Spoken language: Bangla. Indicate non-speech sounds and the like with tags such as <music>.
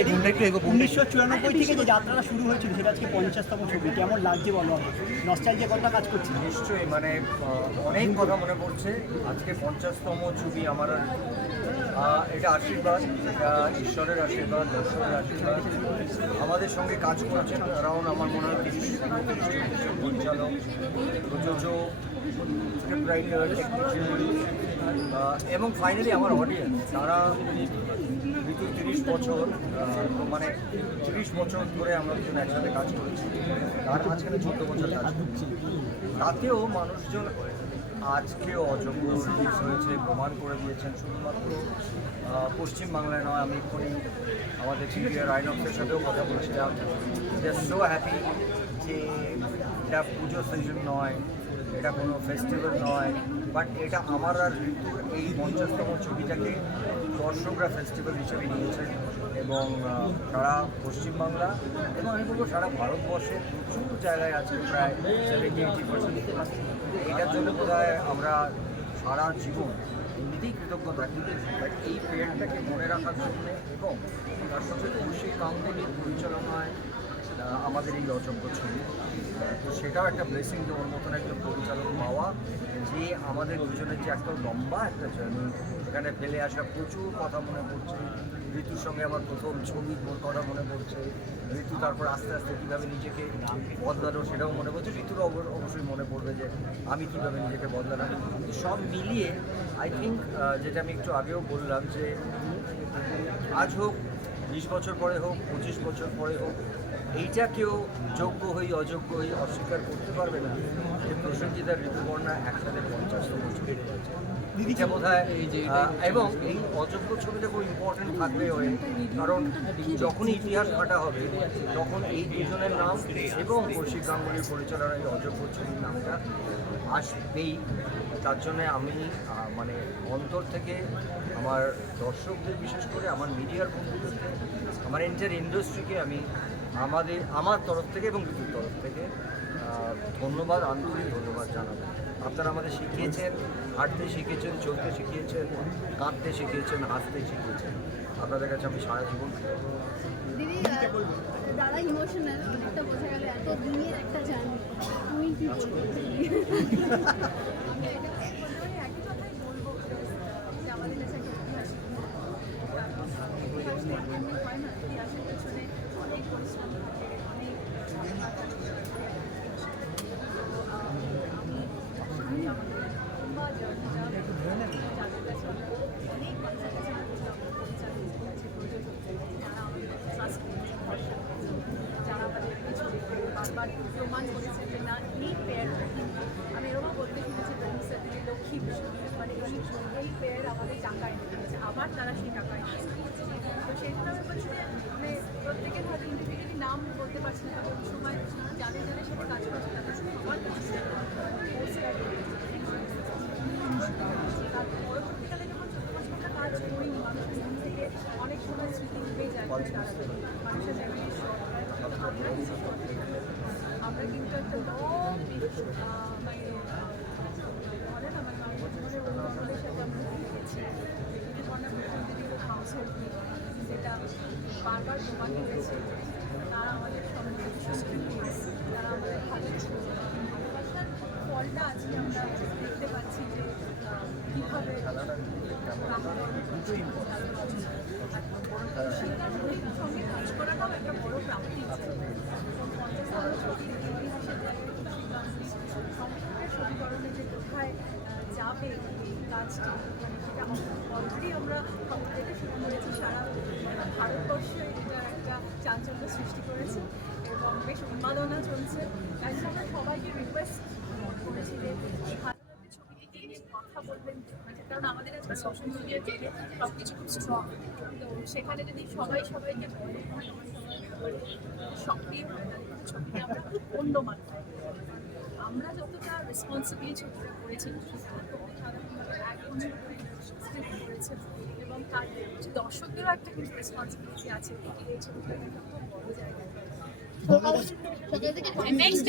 একটু উনিশশো চুরানব্বই থেকে যে যাত্রাটা শুরু হয়েছিল সেটা আজকে পঞ্চাশতম ছবি। কেমন লাগছে বলো? নস্টালজিয়া কতটা কাজ করছে? নিশ্চয়ই মানে অনেক কথা মনে পড়ছে। আজকে পঞ্চাশতম ছবি আমার এটা আশীর্বাদ ঈশ্বরের আশীর্বাদ দর্শকের আশীর্বাদ। আমাদের সঙ্গে কাজ করেছেন অ্যারাউন্ড আমার মনে হয় তিরিশ পরিচালক প্রযোজক স্ক্রিপ্ট রাইটার টেকনিশিয়ান এবং ফাইনালি আমার অডিয়েন্স তারা ঋতু তিরিশ বছর মানে তিরিশ বছর ধরে আমরা দুজন একসাথে কাজ করেছি। তার মাঝখানে চোদ্দ বছর কাজ করছি। তাতেও মানুষজন আজকেও অযোগ্য রিলিজ হয়েছে, প্রমাণ করে দিয়েছেন শুধুমাত্র পশ্চিমবাংলায় নয়, আমি এক্ষুনি আমাদের সিনিয়র আইনক্সের সাথেও কথা বলেছিলাম। দে সো হ্যাপি যে এটা পুজো সিজন নয়। এটা কোনো ফেস্টিভ্যাল নয় বাট এটা আমার আর ঋতুর এই পঞ্চাশতম ছবিটাকে দর্শকরা ফেস্টিভ্যাল হিসেবে নিয়েছে এবং সারা পশ্চিমবাংলা এবং আমি বলব সারা ভারতবর্ষে প্রচুর জায়গায় আছে প্রায় সেভেন্টি এইটি পার্সেন্ট এটার জন্য বোধ আমরা সারা জীবন এমনিতেই কৃতজ্ঞ থাকি এই পেরিয়ডটাকে মনে রাখার জন্য এবং তার সঙ্গে অভিষেক গাঙ্গুলির পরিচালনায় আমাদের এই অযোগ্য ছবি। তো সেটাও একটা ব্লেসিং দেওয়ার মতন একটা পরিচালক পাওয়া যে আমাদের দুজনের যে একটা লম্বা একটা জার্নি সেখানে ফেলে আসা প্রচুর কথা মনে পড়ছে। ঋতুর সঙ্গে আমার প্রথম ছবি কথা মনে পড়ছে। ঋতু তারপর আস্তে আস্তে কীভাবে নিজেকে বদলালো সেটাও মনে পড়ছে। ঋতুর অব- অবশ্যই মনে পড়বে যে আমি কীভাবে নিজেকে বদলালাম। সব মিলিয়ে আই থিঙ্ক যেটা আমি একটু আগেও বললাম যে আজ হোক, বিশ বছর পরে হোক, পঁচিশ বছর পরে হোক এইটা কেউ যোগ্য হই অযোগ্য হই অস্বীকার করতে পারবে না। যে প্রসেনজিৎ আর ঋতুপর্ণা একসাথে পঞ্চাশতম ছবি করেছে দিদিটা বোধ এবং এই অযোগ্য ছবিটা খুব ইম্পর্টেন্ট থাকবে হয়ে কারণ যখনই ইতিহাস ঘাটা হবে তখন এই দুজনের নাম এবং কৌশিক গাঙ্গুলির পরিচালনার এই অযোগ্য ছবির নামটা আসবেই। তার জন্যে আমি মানে অন্তর থেকে আমার দর্শকদের বিশেষ করে আমার মিডিয়ার বন্ধুদেরকে আমার এন্টার ইন্ডাস্ট্রিকে আমি আমাদের আমার তরফ থেকে এবং ঋতুর তরফ থেকে ধন্যবাদ আন্তরিক ধন্যবাদ জানাব। আপনারা আমাদের শিখিয়েছেন হাঁটতে শিখিয়েছেন চলতে শিখিয়েছেন কাঁদতে শিখিয়েছেন হাসতে শিখিয়েছেন। আপনাদের কাছে আমি সারা জীবন দিদি দাদা ইমোশনাল অনেকটা বোঝা গেল এত দিনের একটা জার্নি। তুমি কি বলব <laughs> আমি এটা বলব একই কথাই বলব যে আমাদের কাছে একটা ইতিহাস ইতিহাস তো এমনি হয় না ইতিহাসের পেছনে অনেক পরিশ্রম থাকে অনেক আমি আমাদের লম্বা জার্নিটা যাদের কাছে অনেক মানুষের কাছে পৌঁছাবো, পরিচালকের কাছে, প্রযোজকদের কাছে, যারা আমাদের ট্রাস্ট করেছে ভরসা করেছে, যারা আমাদের পিছনে বারবার প্রমাণ করেছে যে না এই পেয়ার আমি এরকম বলতে শুনেছি রহিম লক্ষ্মী মানে এই এই পেয়ার আমাদের টাকা এনে দিয়েছে আবার তারা সেই টাকা এনে তো সেই জন্য আমি বলছি যে মানে প্রত্যেকের হয়তো নাম বলতে পারছি না ওই সময় যাদের যাদের সাথে কাজ করছে তাদের সবার পরবর্তীকালে যখন ছোটো ছোটো কাজ করি মানুষের মন থেকে অনেক সময় স্মৃতি উঠে যায় মানুষের memory short আমরা কিছু আমরা কিন্তু একটা লং মানে বলে না মানে মানুষের জীবনে অন্যগুলোর সাথে আমরা হোল্ড যেটা বারবার প্রমাণ করেছে তারা আমাদের সঙ্গে তারা আমাদের ভালো ছিল ভালোবাসার ফলটা আজকে আমরা দেখতে পাচ্ছি যে কীভাবে সঙ্গে কাজ করাটাও একটা বড় প্রাপ্তি পঞ্চাশ ছবির ইতিহাসের সংক্ষেপে সমীকরণে যে কোথায় যাবে এই কাজটি মানে আমরা খবর থেকে শুরু সারা ভারতবর্ষে এটার একটা চাঞ্চল্য সৃষ্টি করেছে এবং বেশ উন্মাদনা চলছে তাই আমরা সবাইকে রিকোয়েস্ট করেছি যে ভালো লাগলে নিয়ে কথা বলবেন কারণ আমাদের আজকে সোশ্যাল মিডিয়া থেকে সব খুব স্ট্রং তো সেখানে যদি সবাই সবাইকে বলে সক্রিয় হয়ে যায় ছবিটি আমরা খুব অন্য মাত্রায় আমরা যতটা রেসপন্সিবিলিটি ছবিটা করেছি করেছে এবং তার দর্শকদেরও একটা কিন্তু রেসপন্সিবিলিটি আছে এই খুব বড় নেক্সট